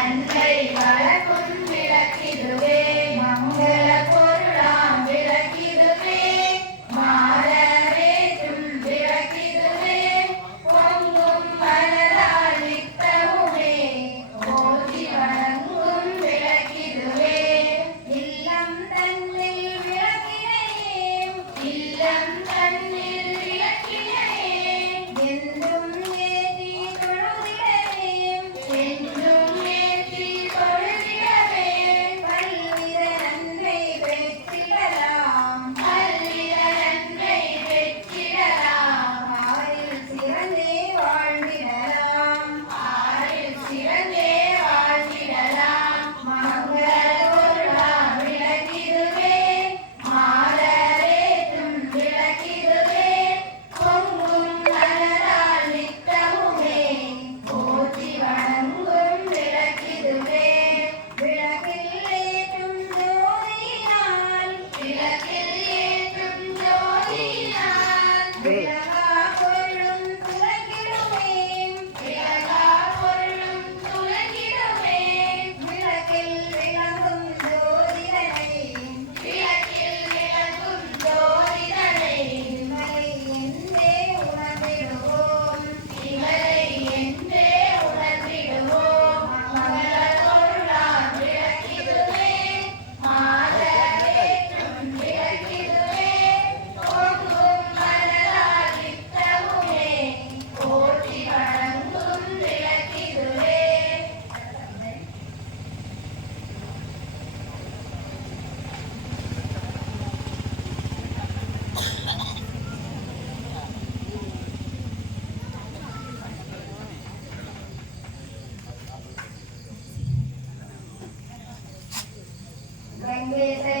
நன்மை வளர்க்கும் Yes, I